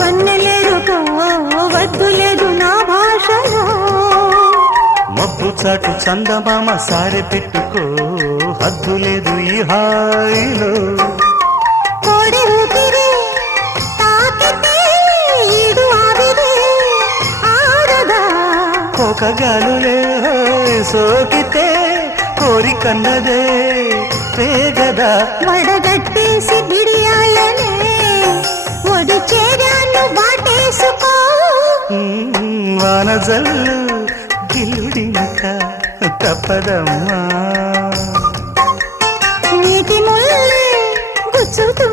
వన్నెలేరుకో వద్దు లేదు నా భాషలో మబ్బు చాటు చందమామ సారె పెట్టుకో హద్దు లేదు ఈ హాయిలో కోడి ఊపిరి తాకితే ఈడు ఆవిరి ఆరదా కోకగాలులే సోకితే కోరికన్నదే పేగదా వడగట్టేసి బిడియాలనే ఒడి చేరాను వాటేసుకో వానజల్లు గిల్లుడింక తప్పదమ్మా నీటి ముల్లే గుచ్చుతూ